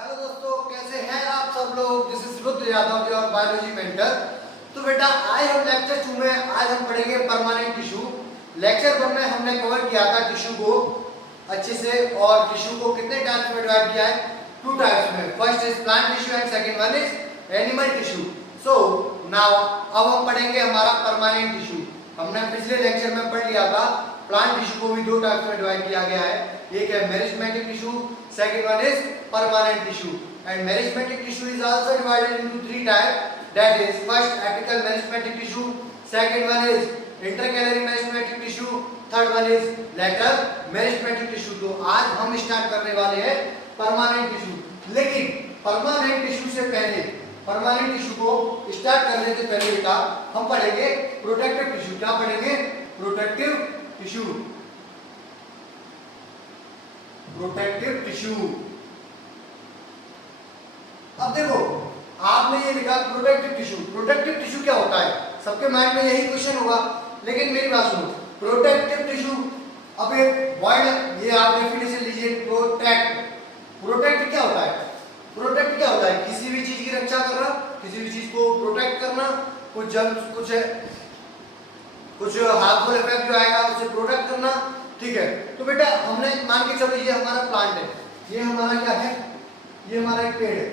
Hello दोस्तों, कैसे हैं आप सब लोग। दिस इज रुद्र यादव जी और बायोलॉजी मेंटर। तो बेटा आज हम लेक्चर 2 में आज हम पढ़ेंगे परमानेंट टिश्यू। लेक्चर 1 में हमने कवर किया था टिश्यू को अच्छे से, और टिश्यू को कितने टाइप्स में डिवाइड किया है, 2 टाइप्स में। First is plant tissue and second one is animal tissue. So now अब हम पढ़ेंगे हमारा परमानेंट टिश्यू। हमने पिछले लेक्चर में पढ़ लिया था प्लांट टिश्यू को भी 2 टाइप्स में डिवाइड किया गया है। एक है meristematic tissue, second one is permanent tissue, and meristematic tissue is also divided into 3 types, that is first apical meristematic tissue, second one is intercalary meristematic tissue, third one is lateral meristematic tissue। तो आज हम start करने वाले हैं permanent tissue. लेकिन permanent tissue से पहले, permanent tissue को स्टार्ट करने से पहले बेटा हम पढ़ेंगे प्रोटेक्टिव टिश्यू। क्या पढ़ेंगे? Protective tissue. Protective tissue. अब देखो आपने ये लिखा प्रोटेक्टिव टिश्यू। प्रोटेक्टिव टिश्यू क्या होता है? सबके माइंड में यही क्वेश्चन होगा, लेकिन मेरी बात सुनो। प्रोटेक्टिव टिश्यू, अब एक वर्ड ये आप डेफिनेशन लीजिए, प्रोटेक्ट। प्रोटेक्ट क्या होता है? प्रोटेक्ट क्या होता है? किसी भी चीज की रक्षा करना, किसी भी चीज को प्रोटेक्ट करना, कुछ हार्मफुल इफेक्ट जो आएगा उसे प्रोटेक्ट करना। ठीक है, तो बेटा हमने मान के चलो ये हमारा प्लांट है, ये हमारा क्या है, ये हमारा एक पेड़ है।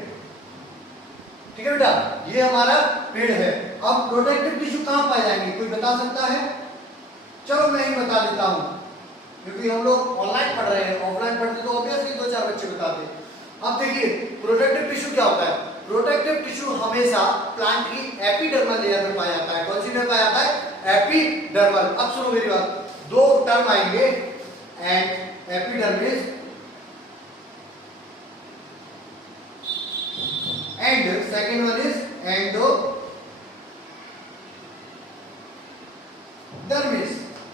ठीक है बेटा, ये हमारा पेड़ है। अब प्रोटेक्टिव टिश्यू कहाँ पाए जाएंगे, कोई बता सकता है? चलो मैं ही बता देता हूँ, क्योंकि हम लोग ऑनलाइन पढ़ रहे हैं, ऑफलाइन पढ़ते तो ऑब्वियसली 2-4 बच्चे बताते। अब देखिए प्रोटेक्टिव टिश्यू क्या होता है। प्रोटेक्टिव टिश्यू हमेशा प्लांट की एपिडर्मल लेयर में पाया जाता है। कौन सी में पाया जाता है? एपिडर्मल। अब सुनो मेरी बात, 2 टर्म आएंगे, and epidermis and second one is endodermis.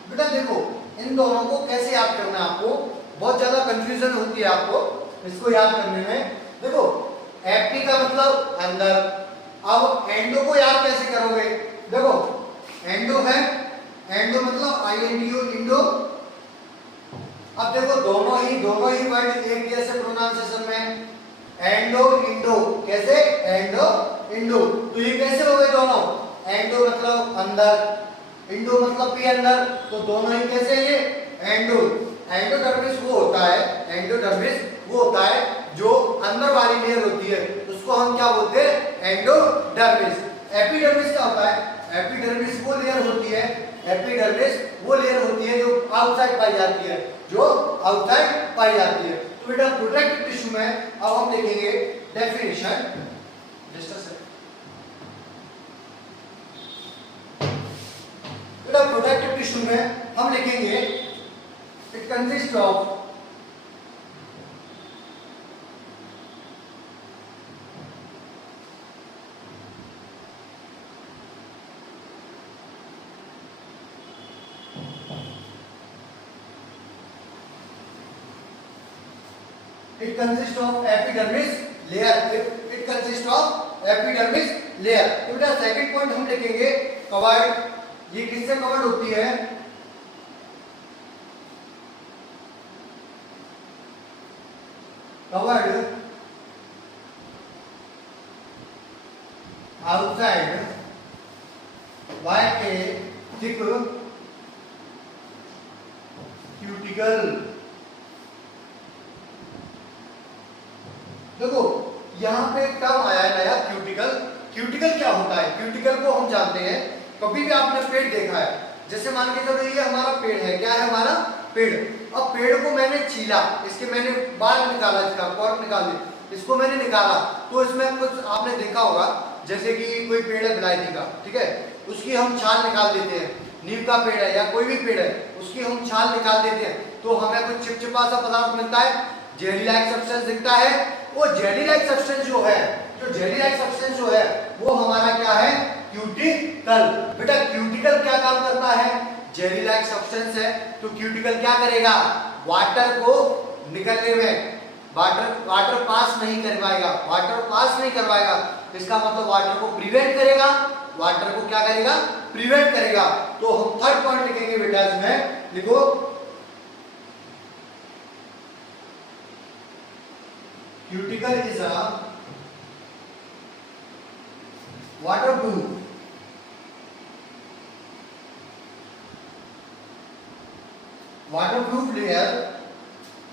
बेटा देखो इन दोनों को कैसे याद करना है, आपको बहुत ज्यादा कंफ्यूजन होती है आपको इसको याद करने में। देखो एपी का मतलब अंदर, अब एंडो को याद कैसे करोगे? देखो एंडो है, एंडो मतलब INDO, इंडो। अब देखो दोनों ही वर्ड एक जैसे प्रोनाउंसिएशन में, एंडो इंडो। कैसे? Endo Indo. तो ये कैसे हो गए दोनों? एंडो मतलब अंदर, इंडो मतलब भी अंदर, तो दोनों ही कैसे ये एंडो। एंडोडर्मिस वो होता है, एंडोडर्मिस वो होता है जो अंदर वाली लेयर होती है, उसको हम क्या बोलते हैं? एंडोडर्मिस। एपिडर्मिस क्या होता है? एपिडर्मिस वो लेयर होती है, एपिडर्मिस वो लेयर होती है जो आउटसाइड पाई जाती है, जो आउटसाइड पाई जाती है। तो बेटा प्रोटेक्टिव टिश्यू में अब हम देखेंगे डेफिनेशन। बेटा प्रोटेक्टिव टिश्यू में हम लिखेंगे it consist of it consists of epidermis layer। it consists of epidermis layer। तो बेटा सेकंड पॉइंट हम लिखेंगे कवर्ड। ये किससे कवर्ड होती है? Covered outside by a thick cuticle. देखो यहाँ पे एक टर्म आया है नया, क्यूटिकल। क्यूटिकल क्या होता है? क्यूटिकल को हम जानते हैं, कभी भी आपने पेड़ देखा है, जैसे मान के चलो ये हमारा पेड़ है। क्या है हमारा? पेड़। अब पेड़ को मैंने छीला, इसके मैंने बाल निकाला, इसका कॉर्क निकाल दिया, इसको मैंने निकाला, तो इसमें कुछ आपने देखा होगा, जैसे कि कोई पेड़ है विलायती का, ठीक है, उसकी हम छाल निकाल देते हैं। नीम का पेड़ है या कोई भी पेड़ है, उसकी हम छाल निकाल देते हैं, तो हमें कुछ चिपचिपा सा पदार्थ मिलता है, जेली लाइक सब्सटेंस दिखता है। वो जेली लाइक सब्सटेंस जो है, वो हमारा क्या है? क्यूटिकल। बेटा क्यूटिकल क्या काम करता है? जेली लाइक सब्सटेंस है, तो क्यूटिकल क्या करेगा? वाटर को निकलने में, वाटर पास नहीं करवाएगा। इसका मतलब वाटर को प्रिवेंट करेगा। वाटर को क्या करेगा? प्रिवेंट करेगा। तो हम थर्ड पॉइंट लिखेंगे बेटा इसमें, लिखो cuticle is a waterproof layer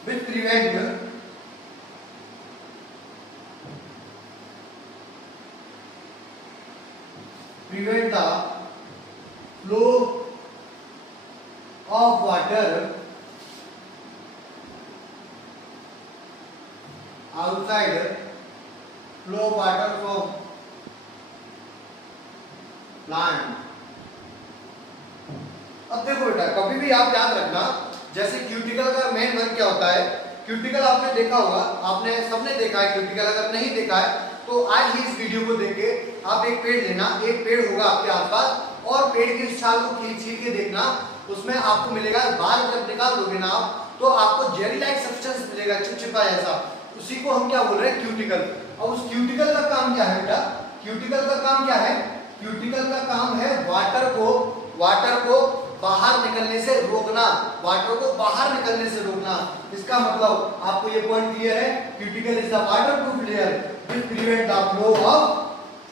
which prevent the flow of water outside, flow of water from plant. अब देखो बेटा, कभी भी आप याद रखना, जैसे क्यूटिकल का मेन वर्क क्या होता है। क्यूटिकल आपने देखा होगा, आपने सबने देखा है क्यूटिकल, अगर नहीं देखा है तो आज ही इस वीडियो को देख के आप एक पेड़ लेना, एक पेड़ होगा आपके आसपास और पेड़ की छाल को छील के देखना, उसमें आपको मिलेगा बाहर जब निकाल दोगे ना आप तो आपको जेली लाइक सब्सटेंस मिलेगा, चिपचिपा ऐसा, उसी को हम क्या बोल रहे हैं, क्यूटिकल। और उस क्यूटिकल का काम क्या है बेटा, क्यूटिकल का काम क्या है, क्यूटिकल का काम है वाटर को बाहर निकलने से रोकना, वाटर को बाहर निकलने से रोकना। इसका मतलब आपको ये पॉइंट क्लियर है, cuticle is the waterproof layer which prevent the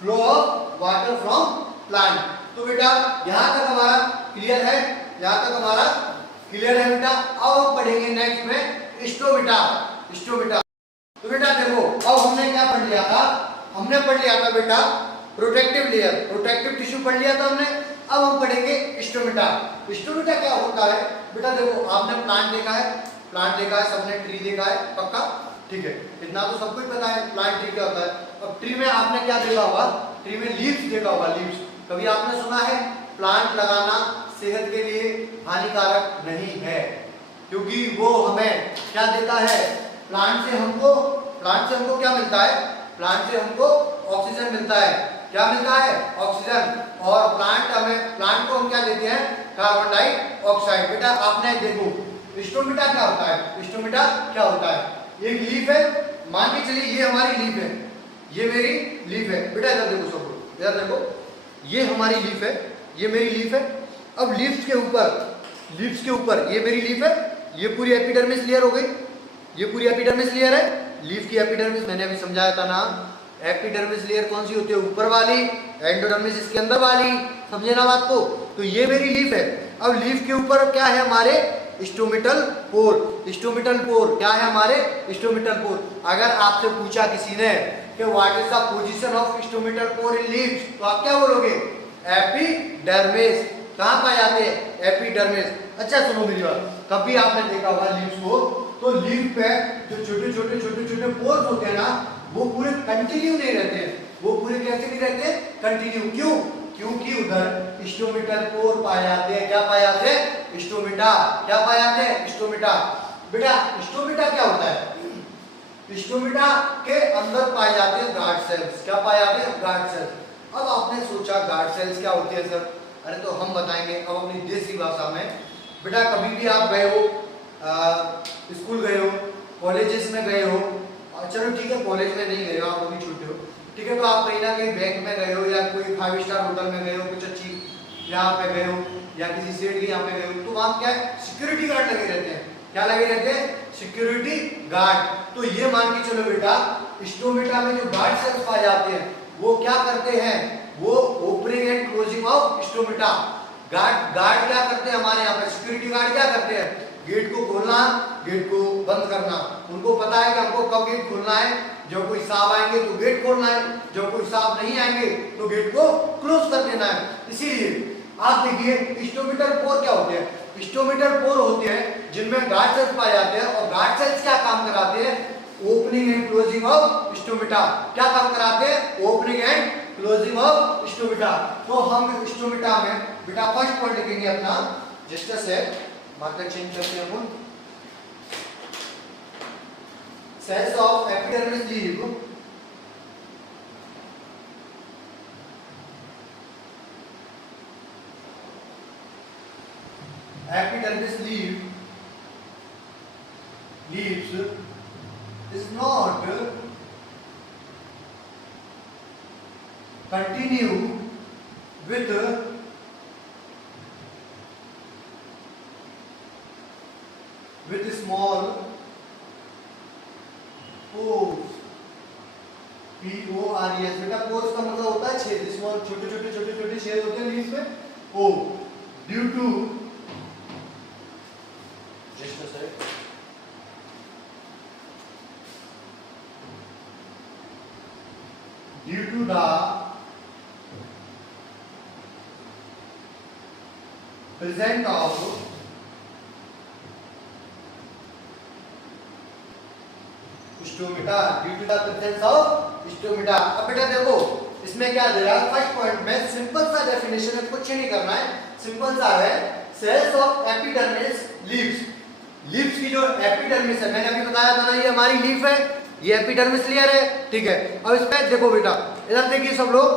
flow of water from plant. तो बेटा यहां तक हमारा क्लियर है, यहां तक हमारा क्लियर है बेटा। अब हम पढ़ेंगे नेक्स्ट में स्टोमेटा। तो बेटा देखो, अब हमने क्या पढ़ लिया था, हमने पढ़ लिया था बेटा प्रोटेक्टिव लेयर, प्रोटेक्टिव टिश्यू पढ़ लिया था हमने। अब हम पढ़ेंगे स्टोमेटा। स्टोमेटा क्या होता है बेटा, देखो आपने प्लांट देखा है, सबने ट्री देखा है पक्का, ठीक है, इतना तो सबको ही पता है प्लांट ट्री क्या होता है। अब ट्री में आपने क्या देखा होगा, ट्री में लीव्स देखा होगा, लीव्स। कभी आपने सुना है प्लांट लगाना सेहत के लिए हानिकारक नहीं है, क्योंकि वो हमें क्या देता है, प्लांट से हमको क्या मिलता है, प्लांट से हमको ऑक्सीजन मिलता है। क्या मिलता है, ऑक्सीजन। और प्लांट को हम क्या देते हैं, कार्बन डाइऑक्साइड। बेटा आपने देखो स्टोमेटा क्या होता है, स्टोमेटा क्या होता है, एक लीफ है, मान के चलिए ये हमारी लीफ है, ये मेरी लीफ है। बेटा इधर देखो, सब इधर देखो, ये हमारी लीफ है, ये मेरी लीफ है। अब लीव्स के ऊपर ये मेरी लीफ है, ये पूरी एपिडर्मिस लेयर हो गई, ये पूरी एपिडर्मिस लेयर है। लीफ की एपिडर्मिस मैंने अभी समझाया था ना, एपिडर्मिस लेयर कौन सी होती है, ऊपर वाली, एंडोडर्मिस इसके अंदर वाली, समझे ना बात को। तो ये मेरी लीफ है। अब लीफ के ऊपर क्या है हमारे, स्टोमेटल पोर क्या है हमारे, स्टोमेटल पोर। अगर आपसे पूछा किसी ने कि what is the position of stomatal pore in leaves, तो आप क्या बोलोगे, एपिडर्मिस। कहां पाए जाते हैं, एपिडर्मिस। अच्छा सुनो मेरी बात, कभी आपने देखा होगा लीव्स को, तो लीफ पे जो छोटे छोटे पोर्स होते हैं ना, वो पूरे कंटिन्यू नहीं रहते हैं, वो पूरे कैसे नहीं रहते, कंटिन्यू। क्यों, क्योंकि उधर स्टोमेटल पोर पाए जाते हैं। क्या पाए जाते हैं, स्टोमेटा। क्या पाए जाते हैं, स्टोमेटा। बेटा स्टोमेटा क्या होता है, स्टोमेटा के अंदर पाए जाते हैं गार्ड सेल्स। क्या पाए जाते हैं, गार्ड सेल्स। अब आपने सोचा गार्ड सेल्स क्या होती है सर, अरे तो हम बताएंगे अब अपनी देसी भाषा में। बेटा कभी भी आप गए हो, स्कूल गए हो, कॉलेजेस में गए हो, चलो ठीक है कॉलेज में नहीं गए हो, आप अभी छोटे हो, ठीक है, तो आप कहीं ना कहीं बैंक में गए हो या कोई 5 स्टार होटल में गए हो, कुछ अच्छी यहाँ पे गए हो या किसी सेठ के यहाँ पे गए हो, तो वहाँ क्या है, सिक्योरिटी गार्ड लगे रहते हैं। क्या लगे रहते हैं, सिक्योरिटी गार्ड। तो ये मान के चलो बेटा, स्टोमेटा में जो गार्ड सेल्स पाए जाते हैं वो क्या करते हैं, वो opening and closing of stomata. Guard क्या करते हैं हमारे यहाँ पे, सिक्योरिटी गार्ड क्या करते हैं, गेट को खोलना, गेट को बंद करना। उनको पता है कि हमको कब गेट खोलना है, जब कोई सांप आएंगे तो गेट खोलना है, जब कोई सांप नहीं आएंगे तो गेट को क्लोज कर देना है। इसीलिए आप देखिए स्टोमेटल पोर क्या होते हैं, स्टोमेटल पोर होते हैं जिनमें गार्ड सेल्स पाए जाते हैं। और गार्ड सेल्स क्या काम कराते हैं, opening and closing of stomata. क्या काम कराते हैं, opening and closing of stomata. तो हम स्टोमेटा में बेटा फर्स्ट पॉइंट लिखेंगे अपना, जस्ट से मार्कर चेंज करते हैं हम, cells of epidermis leaf leaves is not continue with small pores. PORES। बेटा पोर्स का मतलब होता है छेद, स्मॉल छोटे छोटे छोटे छोटे छेद होते हैं लीव्स में। O due to just a second, due to the present of stomata, due to the presence of stomata. अब बेटा देखो इसमें क्या दे रहा है, फर्स्ट पॉइंट में सिंपल सा डेफिनेशन है, कुछ नहीं करना है, सिंपल सा है, cells of epidermis leaves. Leaves की जो एपिडर्मिस है, मैंने अभी बताया था ना, ये हमारी लीफ है, ये एपिडर्मिस लेयर है, ठीक है। अब इस पे देखो बेटा, इधर देखिए सब लोग,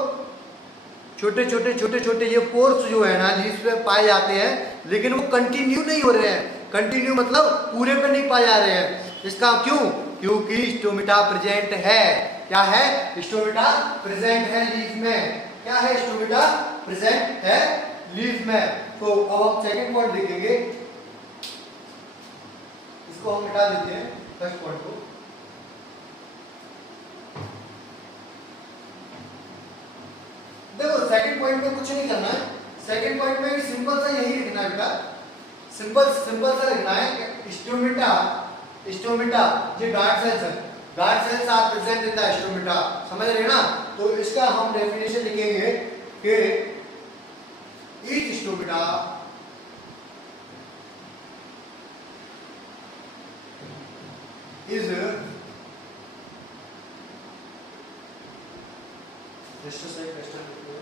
छोटे छोटे छोटे छोटे ये पोर्स जो है ना लीव्स पे पाए जाते हैं, लेकिन वो कंटिन्यू नहीं हो रहे हैं। कंटिन्यू मतलब पूरे पे नहीं पाए जा रहे हैं। इसका क्यों? क्योंकि स्टोमेटा प्रेजेंट है। क्या है? स्टोमेटा प्रेजेंट है लीफ में। क्या है? स्टोमेटा प्रेजेंट है लीफ में। तो अब हम सेकंड पॉइंट देखेंगे, इसको हम मिटा देते हैं फर्स्ट पॉइंट को। देखो सेकंड पॉइंट में कुछ नहीं करना है, सेकंड पॉइंट में भी सिंपल सा यही लिखना है बेटा, सिंपल सा लिखना है कि स्टोमेटा ये गार्ड सेल्स है, guard cells are present in the stomata, समझ रहे हैं ना। तो इसका हम डेफिनेशन लिखेंगे कि ईच स्टोमेटा इज जस्ट से क्वेश्चन लिखते हैं,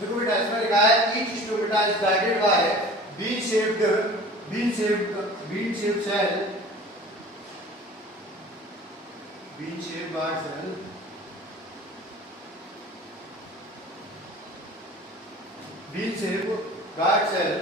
देखो बेटा इसमें लिखा है each stomata is guided by bean shaped cell, bean shaped guard cell, bean shaped guard cell,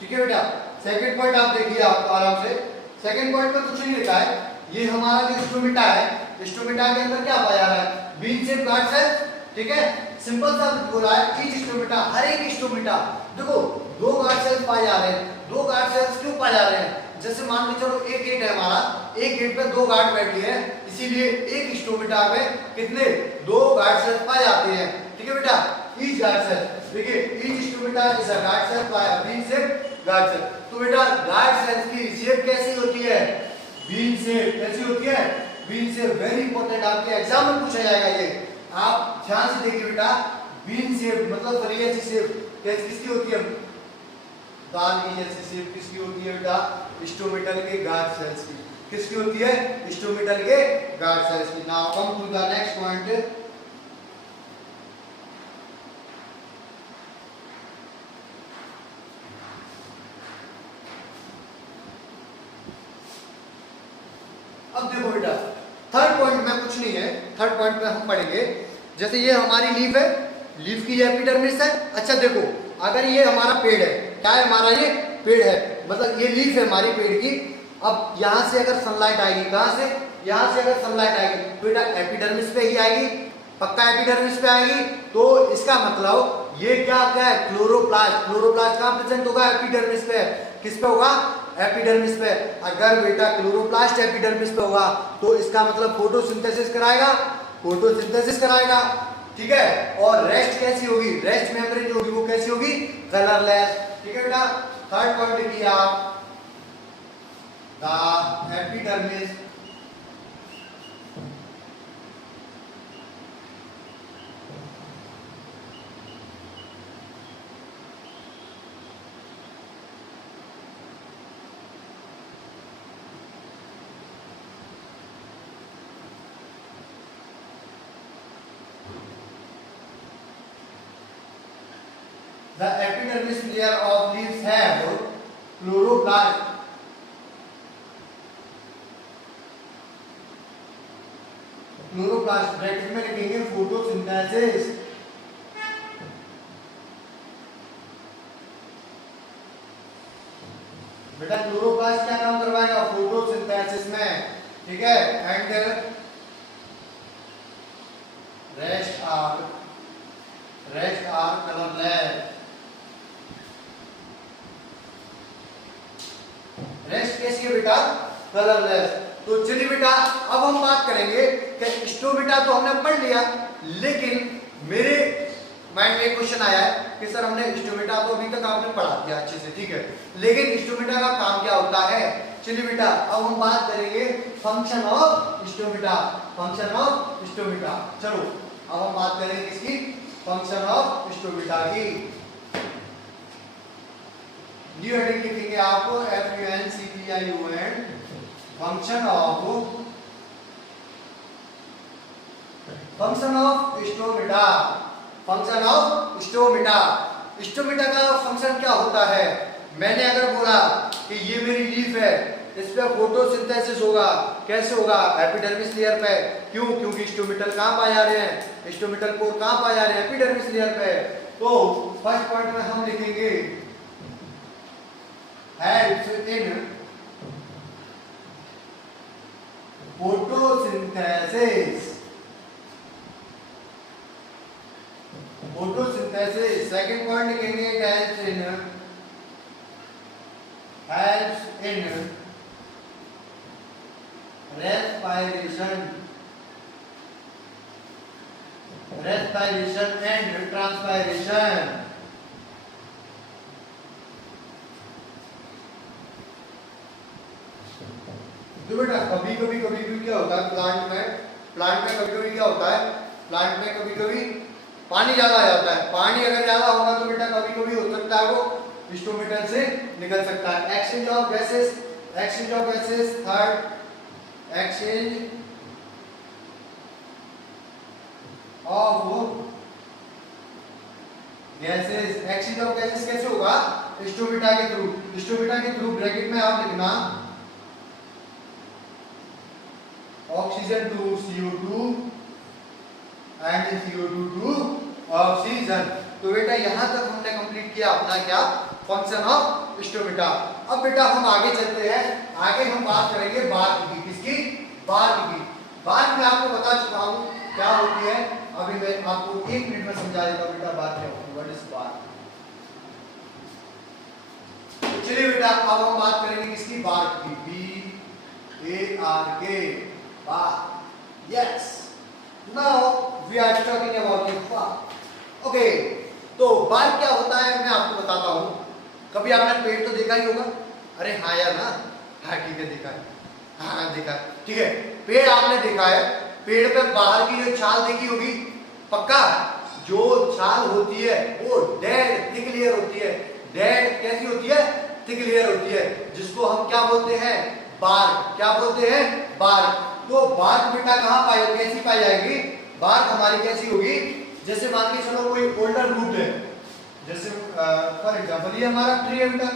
ठीक है बेटा। सेकंड पॉइंट आप देखिए आप आराम से, सेकंड पॉइंट में कुछ नहीं लिखा है, ये हमारा जो स्टोमेटा है, स्टोमेटा के अंदर क्या पाया जा रहा है, बीन शेप्ड गार्ड सेल, ठीक है। सिंपल सा बोला है ईच स्टोमेटा, हर एक स्टोमेटा, देखो दो गार्ड सेल्स पाए जा रहे हैं, दो गार्ड सेल्स क्यों पाए जा रहे हैं, जैसे मान लीजिए चलो एक गेट है हमारा, एक गेट पे दो गार्ड बैठे हैं, इसीलिए एक स्टोमेटा में कितने, दो गार्ड सेल्स पाए जाते हैं, ठीक है बेटा। ईच गार्ड सेल, देखिए each stomata is a guard cell by bean shaped guard cell. तो बेटा गार्ड सेल्स की शेप कैसी होती है, बीन शेप, कैसी होती है, बीन शेप। वेरी इंपॉर्टेंट, आपके एग्जाम में पूछा जाएगा ये, आप ध्यान से देखिए बेटा, बीन शेप मतलब फरिया सी शेप किसकी होती है, दाल की जैसी शेप किसकी होती है बेटा, स्टोमेटल के गार्ड सेल्स की, किसकी होती है, स्टोमेटल के गार्ड सेल्स की। Now come to the next point, अब देखो बेटा थर्ड पॉइंट में कुछ नहीं है, थर्ड पॉइंट में हम पढ़ेंगे, जैसे ये हमारी लीफ है, लीफ की एपिडर्मिस है। अच्छा देखो अगर ये हमारा पेड़ है, क्या है हमारा, ये पेड़ है, मतलब ये लीफ है हमारी पेड़ की। अब यहाँ से अगर सनलाइट आएगी, कहाँ से, यहाँ से अगर सनलाइट आएगी तो बेटा एपिडर्मिस पे ही आएगी, पक्का एपिडर्मिस पे आएगी। तो इसका मतलब ये क्या क्या है, क्लोरोप्लास्ट, क्लोरोप्लास्ट कहाँ प्रेजेंट होगा, एपिडर्मिस पे। किस पे होगा, एपिडर्मिस पे। अगर बेटा क्लोरोप्लास्ट एपिडर्मिस पे होगा तो इसका मतलब फोटोसिंथेसिस कराएगा, फोटोसिंथेसिस कराएगा, ठीक है। और रेस्ट कैसी होगी, रेस्ट मेम्ब्रेन जो होगी वो कैसी होगी, कलरलेस, ठीक है बेटा। थर्ड पॉइंट किया the epidermis The epidermis layer of leaves have chloroplast. Chloroplast bracket में लिखेंगे फोटोसिंथेसिस, बेटा क्लोरोप्लास्ट क्या काम करवाएगा, फोटोसिंथेसिस में, ठीक है। And rest are colourless, rest कैसी है बेटा, कलरलेस। तो चलिए बेटा अब हम बात करेंगे कि स्टोमेटा तो हमने पढ़ लिया, लेकिन मेरे माइंड में क्वेश्चन आया है कि सर हमने स्टोमेटा तो अभी तक आपने पढ़ा दिया अच्छे से, ठीक है, लेकिन स्टोमेटा का काम क्या होता है। चलिए बेटा अब हम बात करेंगे function of stomata, function of stomata. चलो अब हम बात करेंगे किसकी, फंक्शन ऑफ स्टोमेटा की। न्यू हेडिंग लिखेंगे आपको FUNCTION, function of stomata, function of stomata. Stomata का फंक्शन क्या होता है, मैंने अगर बोला कि ये मेरी लीफ है, इस पे फोटोसिंथेसिस होगा, कैसे होगा, एपिडर्मिस लेयर पे, क्यों, क्योंकि स्टोमेटल कहां पाए जा रहे हैं, स्टोमेटल कोर कहां पाए जा रहे हैं, एपिडर्मिस लेयर पे। तो फर्स्ट पॉइंट में हम लिखेंगे helps in photosynthesis, photosynthesis. Second point लिखेंगे helps in respiration and transpiration। तो बेटा कभी कभी क्या होता है प्लांट में कभी कभी क्या होता है, प्लांट में कभी कभी पानी ज्यादा आ जाता है, पानी अगर ज्यादा होगा तो बेटा कभी कभी हो सकता है वो स्टोमेटल से निकल सकता है। Exchange of gases, third exchange of gases, exchange of gases कैसे होगा, स्टोमेटा के थ्रू ब्रैकेट में आप लिखना oxygen to CO2 and CO2 to oxygen. तो बेटा यहां तक हमने कंप्लीट किया अपना क्या, फंक्शन ऑफ स्टोमेटा। अब बेटा हम आगे चलते हैं, आगे हम बात करेंगे बार्क की, किसकी, बार्क की। बार्क में आपको बता चुका हूं क्या होती है, अभी मैं आपको 1 मिनट में समझा देता हूं बेटा बार्क क्या होती है, व्हाट इज बार्क। तो चलिए बेटा अब हम बात करेंगे किसकी, बार्क की, BARK, bark. Yes, now we are talking about the bark. Okay, तो बार्क क्या होता है मैं आपको बताता हूं। कभी आपने पेड़ तो देखा ही होगा, अरे हाँ यार ना, हाँ ठीक है देखा है, हाँ देखा है, ठीक है, पेड़ आपने देखा है, पेड़ पे बाहर की जो छाल देखी होगी, पक्का जो छाल होती है वो डेड थिक लेयर होती है, डेड कैसी होती है, थिक लेयर होती है, जिसको हम क्या बोलते हैं, बार्क। क्या बोलते हैं, बार्क। तो बार्क बेटा कहां पाई, कैसी पाई जाएगी, बार्क हमारी कैसी होगी, जैसे मान के चलो कोई ओल्डर रूट है, जैसे फॉर एग्जांपल ये हमारा ट्री है बेटा,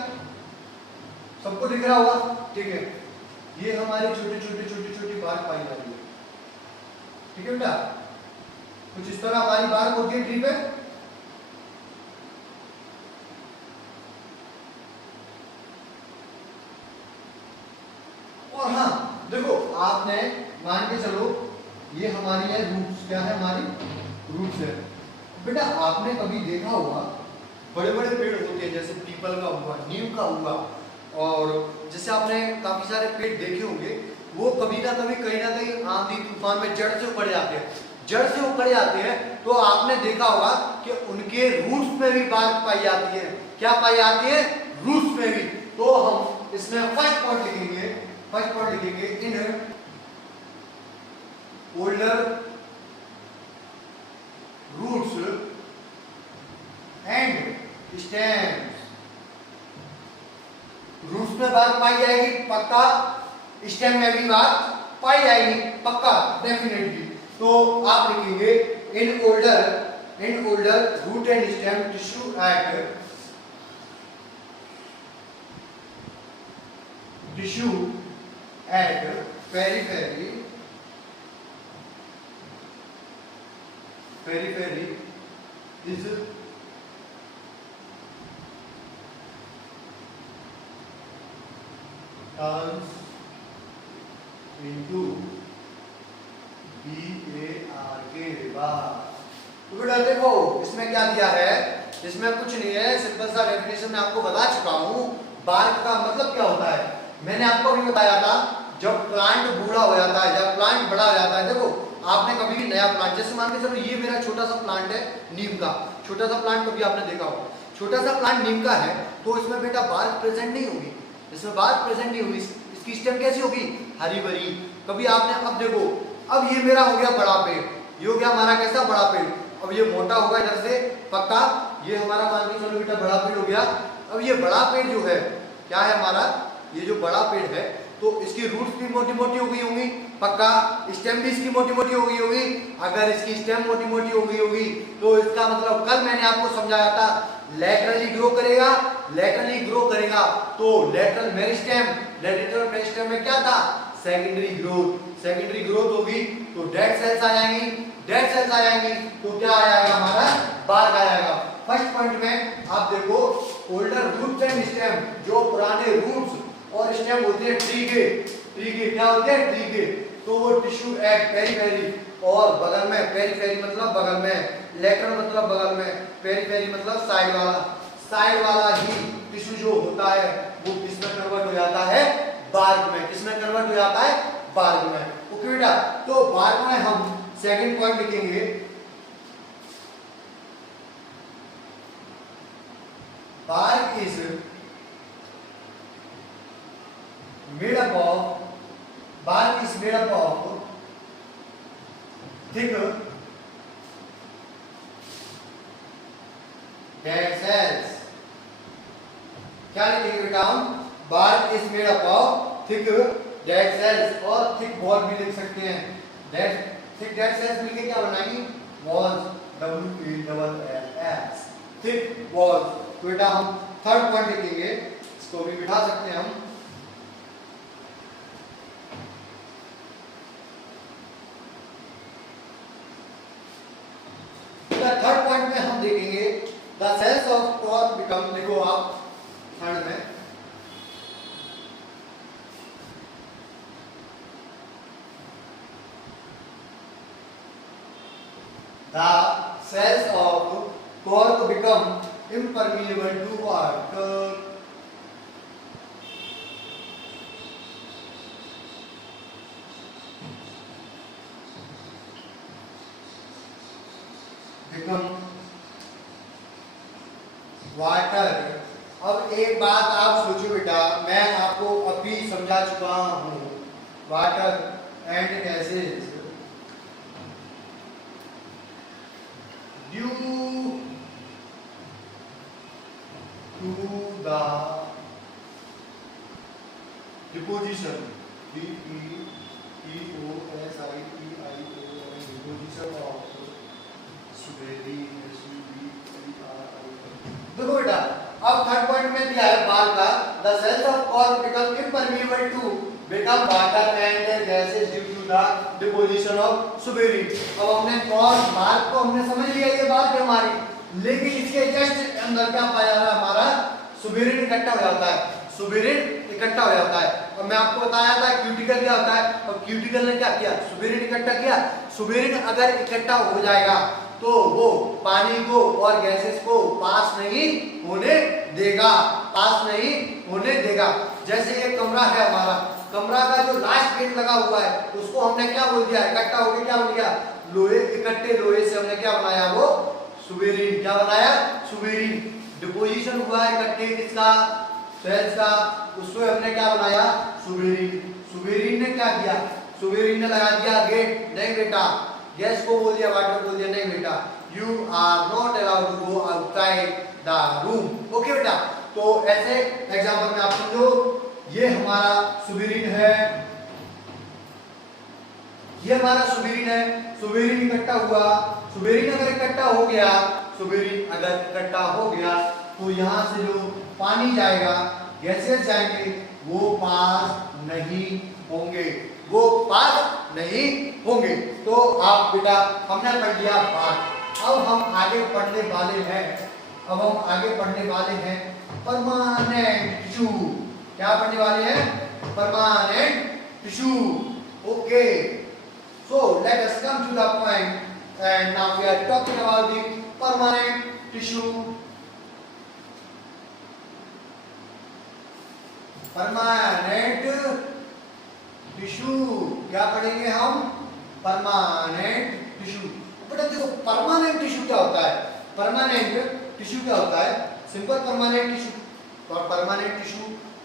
सबको दिख रहा होगा, ठीक है, ये हमारी छोटी बार्क पाई जा रही है, ठीक है बेटा, कुछ इस तरह हमारी बार्क होती है ट्री पे। और हाँ देखो आपने मान के चलो ये हमारी है रूट्स, क्या है हमारी रूट्स है बेटा। आपने कभी देखा होगा बड़े बड़े पेड़ होते हैं, जैसे पीपल का हुआ, नीम का हुआ, और जैसे आपने काफी सारे पेड़ देखे होंगे, वो कभी ना कभी कहीं ना कहीं आंधी तूफान में जड़ से उखड़ जाते हैं, जड़ से उखड़ जाते हैं, तो आपने देखा होगा कि उनके रूट्स में भी बार्क पाई जाती है। क्या पाई जाती है, रूट्स में भी। तो हम इसमें फर्स्ट पॉइंट लिखेंगे in older roots and stems. Roots में बार्क पाई जाएगी पक्का, स्टेम में भी बार्क पाई जाएगी पक्का, डेफिनेटली। तो आप लिखेंगे in older root and stem tissue at periphery is turns into BARK बार। तो बेटा देखो इसमें क्या दिया है, इसमें कुछ नहीं है, सिंपल सा डेफिनेशन मैं आपको बता चुका हूँ। बार्क का मतलब क्या होता है मैंने आपको भी बताया था। जब प्लांट बूढ़ा हो जाता है, जब प्लांट बड़ा हो जाता है, देखो आपने कभी भी नया प्लांट, जैसे मान के चलो ये मेरा छोटा सा प्लांट है नीम का, छोटा सा प्लांट कभी आपने देखा हो, छोटा सा प्लांट नीम का है, तो इसमें बेटा बार्क प्रेजेंट नहीं होगी, इसमें बार्क प्रेजेंट नहीं होगी, इसकी स्टेम कैसी होगी, हरी भरी। कभी आपने, अब देखो अब ये मेरा हो गया बड़ा पेड़, ये हो गया हमारा कैसा बड़ा पेड़, अब ये मोटा होगा इधर से पक्का, ये हमारा मान के चलो बेटा बड़ा पेड़ हो गया। अब ये बड़ा पेड़ जो है क्या है हमारा, ये जो बड़ा पेड़ है तो इसकी रूट्स भी मोटी मोटी हो गई होंगी पक्का, स्टेम भी इसकी मोटी मोटी हो गई होगी। अगर इसकी स्टेम मोटी मोटी हो गई होगी तो इसका मतलब कल मैंने आपको समझाया था लैटरली ग्रो करेगा, लैटरली ग्रो करेगा तो लैटरल मेरिस्टेम, लैटरल मेरिस्टेम में क्या था, सेकेंडरी ग्रोथ, सेकेंडरी ग्रोथ होगी तो डेड सेल्स आ जाएंगी, डेड सेल्स आ जाएंगी तो क्या आएगा हमारा, बार्क आ जाएगा। फर्स्ट पॉइंट में आप देखो ओल्डर रूट्स एंड स्टेम, जो पुराने रूट्स और स्टेम होते हैं ट्री के क्या होते हैं, ट्री के, तो वो टिश्यू एट पेरीफेरी, और बगल में पेरीफेरी मतलब बगल में, लेटरल मतलब बगल में, पेरीफेरी मतलब साइड वाला, साइड वाला ही टिश्यू जो होता है वो किसमें कन्वर्ट हो जाता है, बार्क में। किसमें कन्वर्ट हो जाता है, बार्क में। ओके बेटा, तो बार्क में हम सेकंड पॉइंट लिखेंगे, bark is made up of, bark is made up of thick dead cells। क्या लिखेंगे बेटा हम, bark is made up of thick dead cells, और thick wall भी लिख सकते हैं, dead thick dead cells मिलके क्या बनाएंगी, walls, WALLS, thick walls। तो बेटा हम थर्ड पॉइंट लिखेंगे, इसको भी बिठा सकते हैं हम, थर्ड पॉइंट में हम देखेंगे the cells of cork become, देखो आप थर्ड में the cells of cork become impermeable to water, water. अब एक बात आप सोचो बेटा, मैं आपको अभी समझा चुका हूं, water and gases due to the deposition, deposition of, देखो बेटा अब थर्ड पॉइंट में दिया है बार्क का, the cells of cork become impermeable to become water and gases due to the deposition of suberin. अब हमने कॉर्क बार्क को हमने समझ लिया, ये बात है हमारी, लेकिन इसके जस्ट अंदर क्या पाया है हमारा, सुबेरिन इकट्ठा हो जाता है, सुबेरिन इकट्ठा हो जाता है। और मैं आपको बताया था क्यूटिकल क्या होता है, और क्यूटिकल ने क्या किया, सुबेरिन इकट्ठा किया। सुबेरिन अगर इकट्ठा हो जाएगा तो वो पानी को और गैसेस को पास नहीं होने देगा, पास नहीं होने देगा। जैसे ये कमरा है हमारा, कमरा का जो लास्ट गेट लगा हुआ है उसको हमने क्या बोल दिया, इकट्ठा होकर क्या बोल दिया, लोहे, इकट्ठे लोहे से हमने क्या बनाया, वो सुबेरिन, क्या बनाया, सुबेरिन। डिपोजिशन हुआ है इकट्ठे किसका, सेल्स का, उसको हमने क्या बनाया, सुबेरिन। सुबेरिन ने क्या किया, सुबेरिन ने लगा दिया गेट, नहीं बेटा, गैस को बोल दिया, वाटर बोल दिया, नहीं बेटा, you are not allowed to go outside the room. Okay बेटा, तो ऐसे एग्जांपल में आप समझो, ये हमारा सुबेरिन है, ये हमारा सुबेरिन है, सुबेरिन इकट्ठा हुआ, सुबेरिन अगर इकट्ठा हो गया, सुबेरिन अगर इकट्ठा हो गया तो यहाँ से जो पानी जाएगा, गैसेस जाएंगे, वो पास नहीं होंगे, वो पास नहीं होंगे। तो आप बेटा हमने पढ़ लिया बात, अब हम आगे पढ़ने वाले हैं, अब हम आगे पढ़ने वाले हैं परमानेंट टिश्यू। क्या पढ़ने वाले हैं, permanent tissue. Okay. So let us come to the point, and now we are talking about the permanent tissue. Permanent tissue क्या पढ़ेंगे हम? Permanent tissue. बेटा देखो परमानेंट टिश्यू क्या होता है? परमानेंट टिश्यू क्या होता है? सिंपल परमानेंट टिश्यू और परमानेंट टिश्यू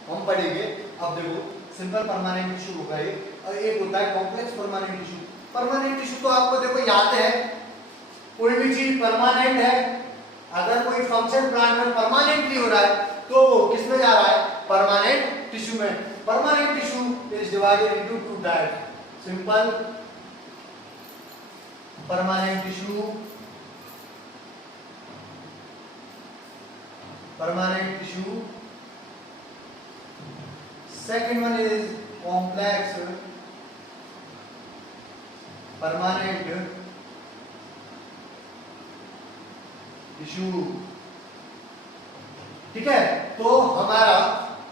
हम पढ़ेंगे। अब देखो सिंपल परमानेंट टिश्यू होगा ये, और एक होता है complex permanent tissue. Permanent tissue तो आपको देखो याद है, कोई भी चीज परमानेंट है, अगर कोई फंक्शन प्लांट में परमानेंटली हो रहा है तो किस में जा रहा है? परमानेंट टिश्यू में। Permanent tissue is divided into two types, simple permanent tissue, permanent tissue. Second one is complex permanent tissue. ठीक है, तो हमारा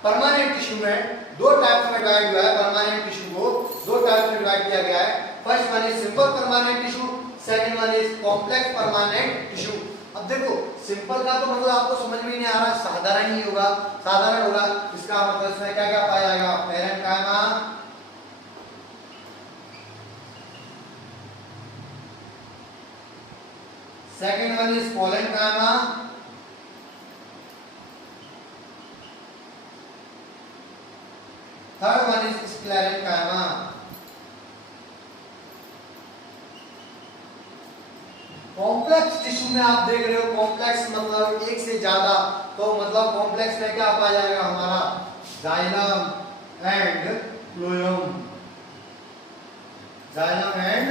परमानेंट टिश्यू में दो टाइप्स में डिवाइड हुआ है। परमानेंट टिश्यू को दो टाइप्स में डिवाइड किया गया है। First one is simple permanent tissue, second one is complex permanent tissue. अब देखो सिंपल का तो मतलब आपको समझ में नहीं आ रहा, साधारण ही होगा, साधारण होगा। इसका मतलब इसमें क्या क्या पाया जाएगा? Parenchyma, second one is collenchyma, third one is sclerenchyma. Complex tissue में आप देख रहे हो, कॉम्प्लेक्स मतलब एक से ज्यादा, तो मतलब कॉम्प्लेक्स में क्या पाया जाएगा हमारा? Xylem and phloem, xylem and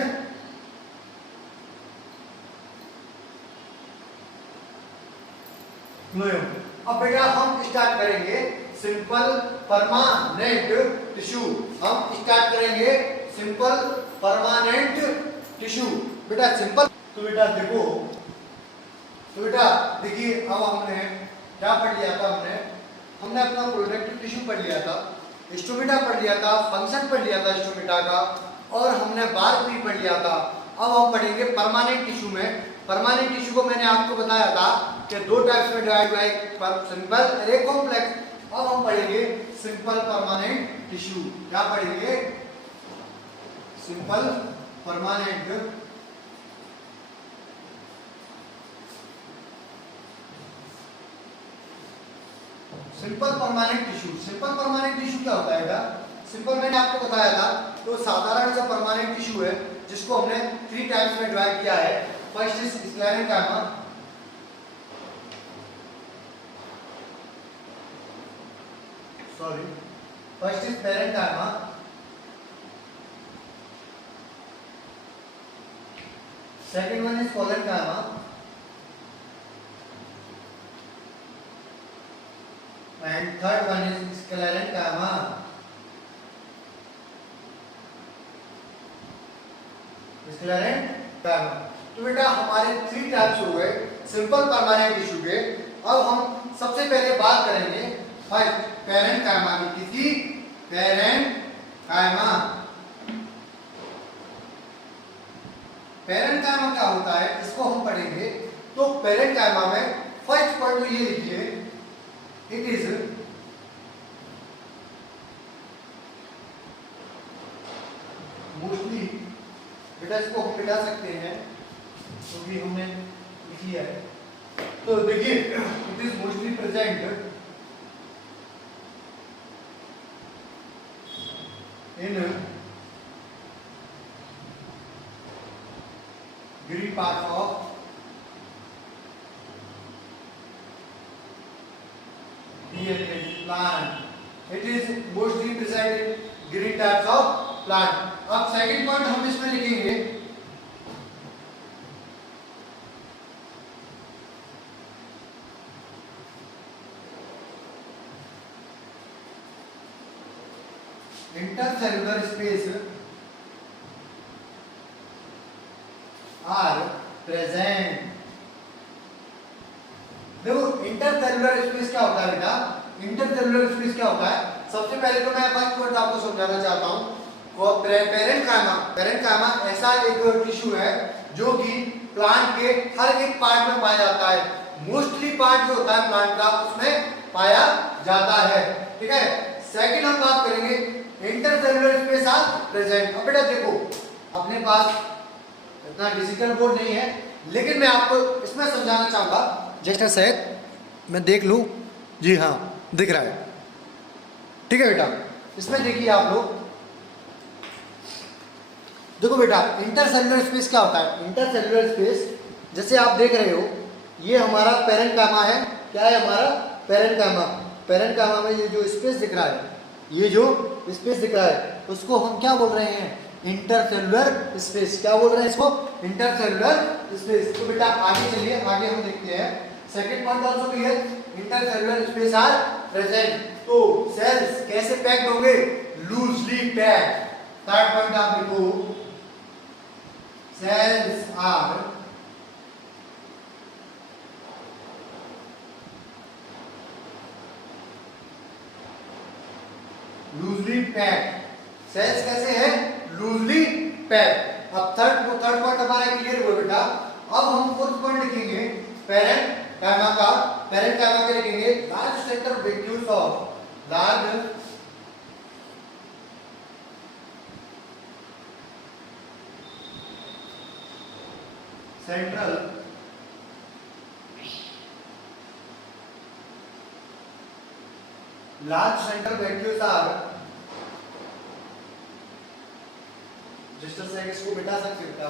phloem. अब बेटा हम स्टार्ट करेंगे सिंपल परमानेंट टिश्यू। हम स्टार्ट करेंगे सिंपल परमानेंट टिश्यू। बेटा सिंपल, तो बेटा देखो, तो बेटा देखिए अब हमने क्या पढ़ लिया था? हमने अपना प्रोडक्टिव टिश्यू पढ़ लिया था, स्टोमेटा पढ़ लिया था, फंक्शन पढ़ लिया था स्टोमेटा का, और हमने बार भी पढ़ लिया था। अब हम पढ़ेंगे परमानेंट टिश्यू में। परमानेंट टिश्यू को मैंने आपको बताया था कि दो टाइप्स में डिवाइड हुआ है, एक सिंपल और एक कॉम्प्लेक्स। अब हम पढ़ेंगे सिंपल परमानेंट टिश्यू। क्या पढ़ेंगे? Simple permanent simple permanent tissue. Simple permanent tissue क्या होता है बेटा? सिंपल मैंने आपको बताया था, तो साधारण सा परमानेंट टिश्यू है जिसको हमने 3 टाइप्स में डिवाइड किया है। First is sclerenchyma, first is parenchyma, second one is collenchyma, and third one is sclerenchyma. Sclerenchyma. तो बेटा हमारे 3 टाइप्स हो गए सिंपल परमानेंट टिश्यू के। अब हम सबसे पहले बात करेंगे फर्स्ट पैरेन्काइमा की। किसी पैरेन्काइमा। पैरेन्काइमा क्या होता है इसको हम पढ़ेंगे। तो पैरेन्काइमा में फर्स्ट पॉइंट तो ये लिखिए, इट इज मोस्टली, बेटा इसको हम मिटा सकते हैं क्योंकि तो हमने लिखी है। तो देखिए it is mostly present in green part of plant. It is mostly present in green types of plant. अब सेकंड पॉइंट हम इसमें लिखेंगे intercellular space are present। देखो इंटरसेल्युलर स्पेस क्या होता है बेटा? इंटरसेल्युलर स्पेस क्या होता है? सबसे पहले तो मैं फर्स्ट पॉइंट आपको समझाना चाहता हूँ। पेरेंट कायमा ऐसा एक टिश्यू है जो कि प्लांट के हर एक पार्ट में पाया जाता है। मोस्टली पार्ट जो होता है प्लांट का उसमें पाया जाता है। ठीक है, सेकंड हम बात करेंगे इंटरसेल्युलर स्पेस आर प्रेजेंट। अब बेटा देखो, अपने पास इतना डिजिटल बोर्ड नहीं है, लेकिन मैं आपको इसमें समझाना चाहूंगा। जस्ट शायद मैं देख लूं, जी हाँ दिख रहा है। ठीक है बेटा, इसमें देखिए आप लोग, देखो बेटा इंटरसेल्युलर स्पेस क्या होता है। इंटरसेल्युलर स्पेस जैसे आप देख रहे हो, ये हमारा पेरेन्काइमा है। क्या है हमारा पेरेन्काइमा। पेरेन्काइमा में ये जो स्पेस दिख रहा है, ये जो स्पेस दिख रहा है, उसको हम क्या बोल रहे हैं, इंटरसेल्युलर स्पेस। क्या बोल रहे हैं इसको, इंटरसेल्युलर स्पेस। तो बेटा आगे चलिए, आगे हम देखते हैं। Second point also clear, intercellular space are present. तो सेल्स कैसे पैक्ड होंगे, लूजली पैक्ड। थर्ड पॉइंट आप लिखो, cells are loosely packed। Cells कैसे है, लूजली पैक्ड। अब थर्ड पॉइंट हमारा क्लियर हुआ बेटा। अब हम फोर्थ पॉइंट लिखेंगे पेरेन्काइमा का। पेरेन्काइमा के लिखेंगे large center vacuoles of large central vacuoles are, register से इसको मिटा सकते हो क्या,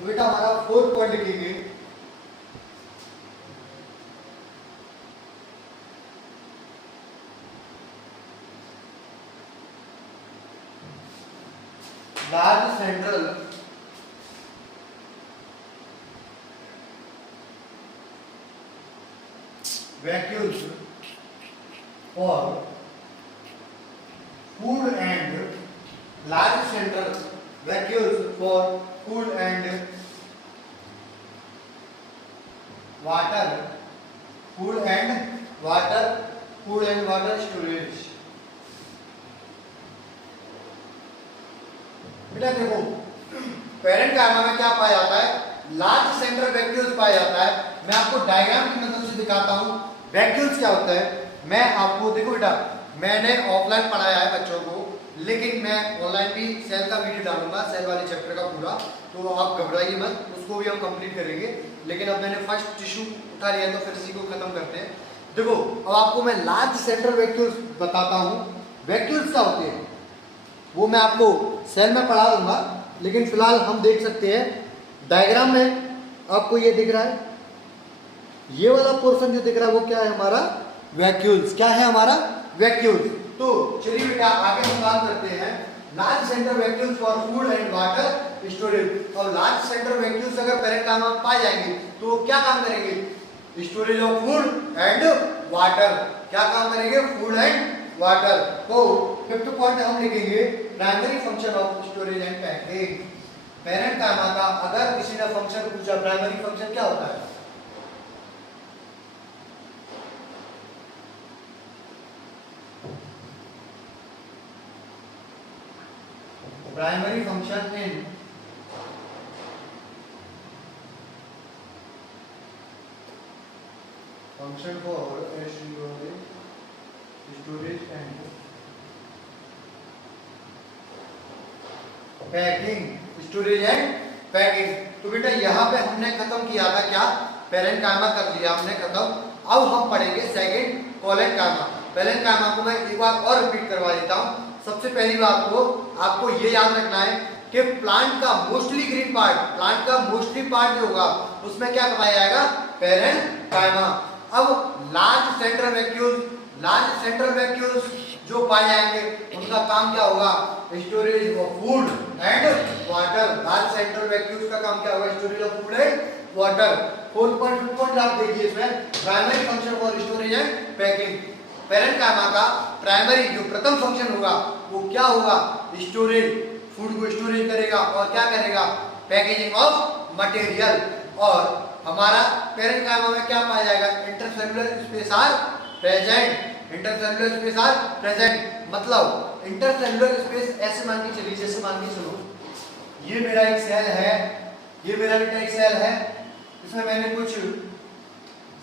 तो बेटा हमारा फोर्थ पॉइंट लिखेंगे large central vacuoles for food and, large central vacuoles for food and water, food and water storage. बेटा देखो, पेरेन्काइमा में क्या पाया जाता है, लार्ज सेंट्रल वैक्यूल्स पाया जाता है। मैं आपको डायग्राम की मदद से दिखाता हूँ वैक्यूल्स क्या होता है। मैं आपको देखो बेटा, मैंने ऑफलाइन पढ़ाया है बच्चों को, लेकिन मैं ऑनलाइन भी सेल का वीडियो डालूंगा, सेल वाले चैप्टर का पूरा, तो आप घबराइए मत, उसको भी हम कंप्लीट करेंगे। लेकिन अब मैंने फर्स्ट टिश्यू उठा लिया तो फिर इसी को खत्म करते हैं। देखो अब आपको मैं लार्ज सेंट्रल वैक्यूल्स बताता हूँ। वैक्यूल्स क्या होते हैं वो मैं आपको सेल में पढ़ा दूंगा, लेकिन फिलहाल हम देख सकते हैं डायग्राम में। आपको ये दिख रहा है, ये वाला पोर्शन जो दिख रहा है वो क्या है हमारा, वैक्यूल्स। क्या है हमारा, वैक्यूल्स। तो चलिए बेटा आगे हम बात करते हैं large central vacuoles for food and water storage. और लार्ज सेंट्रल वैक्यूल्स अगर पेरेन्काइमा में पाए जाएंगे तो क्या काम करेंगे, storage of food and water. क्या काम करेंगे, फूड एंड वाटर। तो फिफ्थ पॉइंट हम लिखेंगे primary function of storage and packing. Parenchyma का अगर किसी ने फंक्शन पूछा, प्राइमरी फंक्शन क्या होता है, primary function in function for storage and packing, storage and packing. तो बेटा यहाँ पे हमने खत्म किया था क्या, पेरेन्काइमा कर लिया हमने खत्म। अब हम पढ़ेंगे सेकंड कोलेन्काइमा। पेरेन्काइमा को मैं एक बार और रिपीट करवा देता हूँ। सबसे पहली बात तो आपको ये याद रखना है कि प्लांट का मोस्टली ग्रीन पार्ट, प्लांट का मोस्टली पार्ट जो होगा उसमें क्या पाया जाएगा, पेरेन्काइमा। अब लार्ज सेंट्रल वैक्यूल्स जो पाए जाएंगे उनका काम क्या होगा, storage of food and water. Large central vacuoles का काम क्या होगा, storage of food and water. 4.1 आप देखिए इसमें primary function for storage and packing. Parenchyma का प्राइमरी जो प्रथम फंक्शन होगा वो क्या होगा, स्टोरेज, फूड को स्टोरेज करेगा और क्या करेगा, पैकेजिंग ऑफ मटेरियल। और हमारा पैरेन्काइमा में क्या पाया जाएगा, intercellular space are present. Intercellular space are present मतलब इंटरसेलुलर स्पेस ऐसे मान के चलिए, जैसे मान के चलो ये मेरा एक सेल है, ये मेरा बेटा एक सेल है, इसमें मैंने कुछ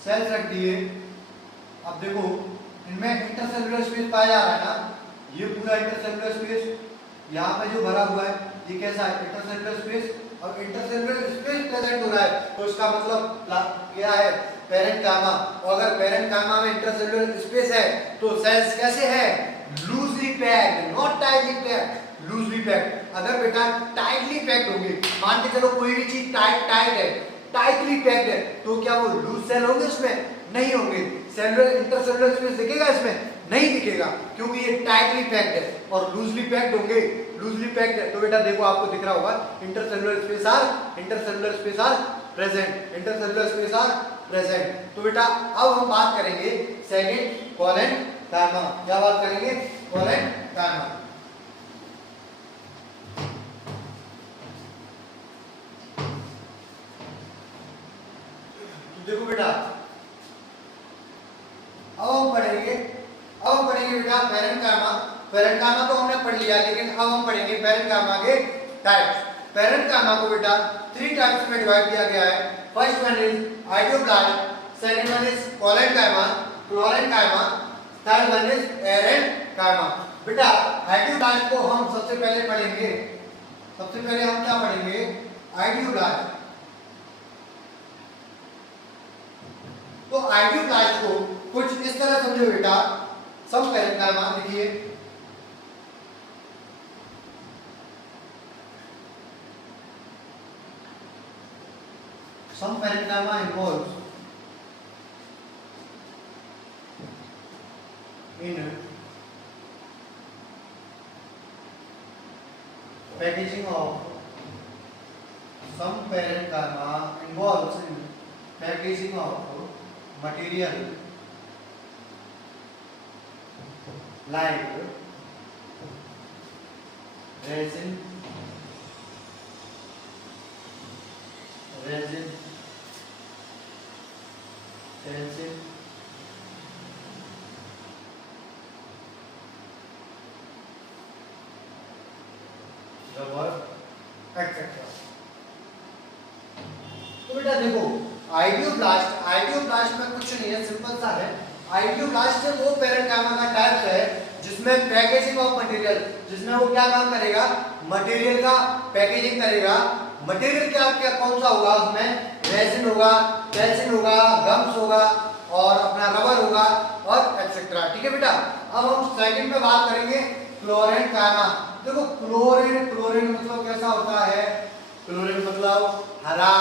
सेल्स रख दिए। अब देखो इनमें इंटरसेलुलर स्पेस पाया जा रहा है ना, ये पूरा इंटरसेलुलर स्पेस यहाँ पे जो भरा हुआ है ये कैसा है, इंटरसेलुलर स्पेस। और इंटरसेलुलर स्पेस प्रेजेंट हो रहा है तो इसका मतलब क्या है, पैरेन्काइमा। और अगर पैरेन्काइमा में इंटरसेलुलर स्पेस है तो सेल्स कैसे है, loosely packed, not tightly packed, loosely packed. अगर बेटा टाइटली पैक्ड होंगे, मान के चलो कोई भी चीज टाइट है, टाइटली पैक्ड है, तो क्या वो लूज सेल होंगे उसमें, नहीं होंगे। सेलुलर इंटरसेलुलर स्पेस दिखेगा इसमें, नहीं दिखेगा, क्योंकि ये टाइटली पैक्ड है। और लूजली पैक्ड होंगे, लूजली पैक्ड है तो बेटा देखो आपको दिख रहा होगा intercellular space are present, intercellular space are present. तो बेटा अब हम बात करेंगे सेकंड पैरेन्काइमा। क्या बात करेंगे, पैरेन्काइमा। देखो बेटा अब हम पढ़ेंगे बेटा पैरेन्काइमा। पैरेन्काइमा तो हमने पढ़ लिया, लेकिन अब हम पढ़ेंगे पैरेन्काइमा के टाइप्स। पैरेन्काइमा को बेटा 3 टाइप्स में डिवाइड किया गया है। First one is idioblast, second one is collenchyma, chlorenchyma, third one is aerenchyma. बेटा आइडियोब्लास्ट को हम सबसे पहले पढ़ेंगे, सबसे पहले हम क्या पढ़ेंगे, आइडियोब्लास्ट। तो आइडियोब्लास्ट को कुछ इस तरह समझो बेटा, सब पैरेन्काइमा लिखिए। Some parenchyma involves in packaging of some parenchyma involves in packaging of material like resin, resin, resin, rubber etcetera. तो बेटा देखो आइडियोब्लास्ट में कुछ नहीं है, सिंपल सा है। आइडियोब्लास्ट वो पैरेन्काइमा का टाइप है जिसमें पैकेजिंग ऑफ मटेरियल, जिसमें वो क्या काम करेगा, मटेरियल का पैकेजिंग करेगा। मटेरियल क्या क्या कौन सा होगा उसमें, रेजिन होगा, कैल्सिन होगा, गम्स होगा और अपना रबर होगा और एक्सेट्रा। ठीक है बेटा। अब हम सेकंड में बात करेंगे क्लोरेनकाइमा। देखो क्लोरीन मतलब कैसा होता है, क्लोरीन मतलब हरा।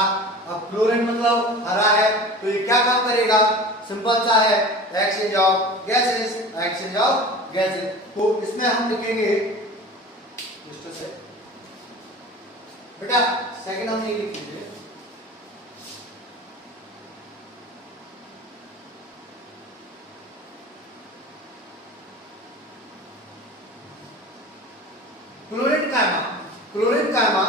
अब क्लोरीन मतलब हरा है तो ये क्या काम करेगा, सिंपल सा है, exchange of gases, exchange of gases. तो इसमें हम लिखेंगे बेटा, सेकंड हम नहीं लिखेंगे, chlorenchyma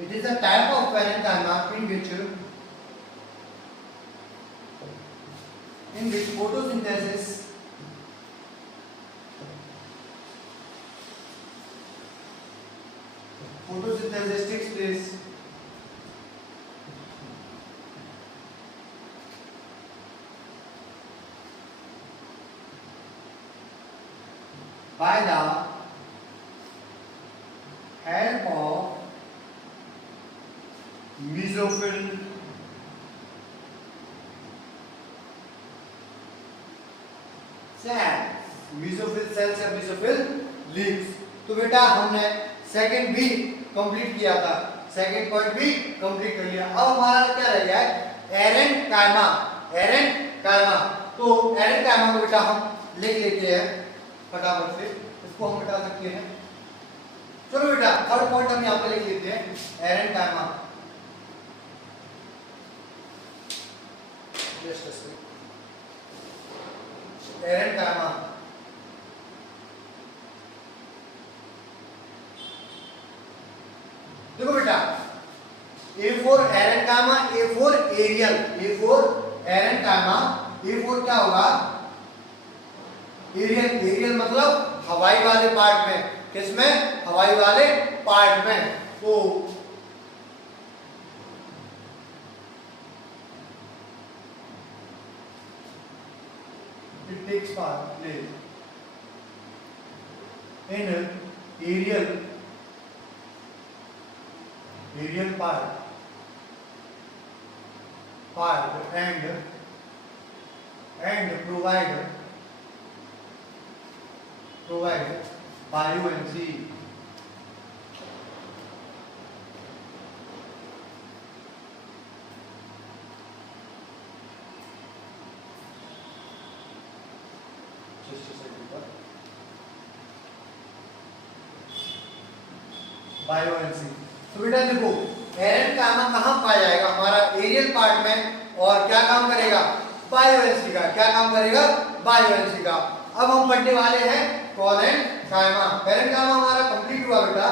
it is a type of parenchyma in which photosynthesis takes place by the help of mesophyll cells या mesophyll leaves। तो बेटा हमने सेकंड भी कंप्लीट किया था, सेकंड पॉइंट भी कंप्लीट कर लिया। अब हमारा क्या रह गया है, एरेनकाइमा। एरेनकाइमा, तो एरेनकाइमा को बेटा हम लिख लेते हैं फटाफट से, इसको हम हटा सकते हैं। चलो बेटा थर्ड पॉइंट हम यहाँ पे लिख लेते हैं, एरेनकाइमा। एरेनकाइमा, देखो बेटा A for aerenchyma, A for aerial, A for aerenchyma, A for क्या होगा, एरियल। एरियल मतलब हवाई वाले पार्ट में, किसमें, हवाई वाले पार्ट में। तो it takes place in aerial part and provide buoyancy. बायोएनसी। तो बेटा देखो एरेनकाइमा कहाँ पाया जाएगा, हमारा एरियल पार्ट में, और क्या काम करेगा, बायोएनसी का। क्या काम करेगा, बायोएनसी का। अब हम पढ़ने वाले हैं कोलेनकाइमा। पेरेनकाइमा हमारा कंप्लीट हुआ बेटा,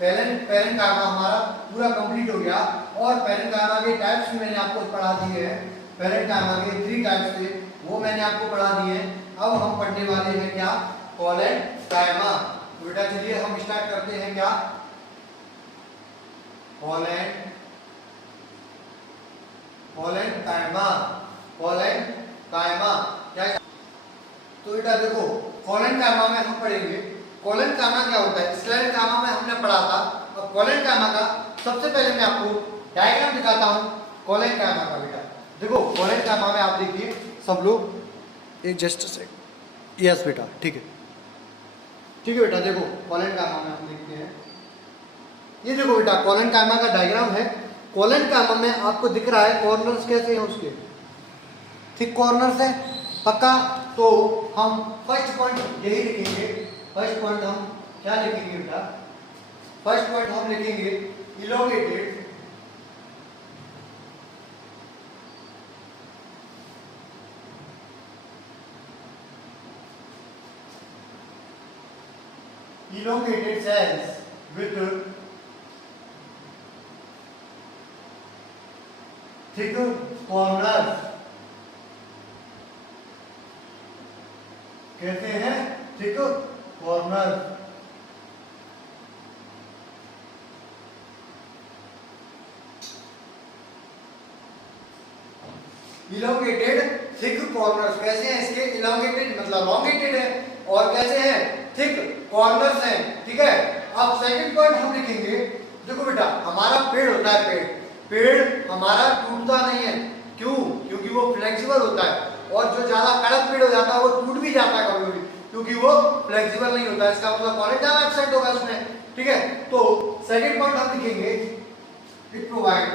पेरेनकाइमा हमारा पूरा कंप्लीट हो गया। और पेरेनकाइमा के टाइप्स भी मैंने आपको पढ़ा दिए हैं, पेरेनकाइमा के 3 टाइप्स थे वो मैंने आपको पढ़ा दिए हैं। अब हम पढ़ने वाले हैं क्या, कोलेनकाइमा। तो बेटा चलिए हम स्टार्ट करते हैं क्या, कोलेनकाइमा। कोलेनकाइमा क्या, तो बेटा देखो कोलेनकाइमा में हम पढ़ेंगे कोलेनकाइमा क्या होता है। स्क्लेरेनकाइमा में हमने पढ़ा था, अब कोलेनकाइमा का सबसे पहले मैं आपको डायग्राम दिखाता हूँ कोलेनकाइमा का। बेटा देखो कोलेनकाइमा में आप देखिए सब लोग, एक जस्ट से, यस बेटा ठीक है, ठीक है बेटा। देखो कोलेनकाइमा में हम देखते हैं, ये देखो बेटा कोलेनकाइमा का डायग्राम है। कोलेनकाइमा में आपको दिख रहा है कॉर्नर्स कैसे हैं उसके, थिक कॉर्नर्स है पक्का। तो हम फर्स्ट पॉइंट यही लिखेंगे, फर्स्ट पॉइंट हम क्या लिखेंगे बेटा, फर्स्ट पॉइंट हम लिखेंगे elongated, elongated cells with thick corners, कहते हैं thick corner. Elongated thick corners कैसे हैं इसके, इलोंगेटेड मतलब लॉन्गेटेड है, और कैसे हैं, थिक कॉर्नर्स हैं, ठीक है। अब सेकंड पॉइंट हम लिखेंगे, देखो बेटा हमारा पेड़ होता है, पेड़ हमारा टूटता नहीं है, क्यों, क्योंकि वो फ्लेक्सिबल होता है। और जो ज्यादा कड़क पेड़ हो जाता है वो टूट भी जाता है कभी कभी, क्योंकि वो फ्लेक्सिबल नहीं होता है। इसका मतलब कोलेनकाइमा एब्सेंट होगा उसमें, ठीक है। तो सेकंड पॉइंट हम लिखेंगे it provide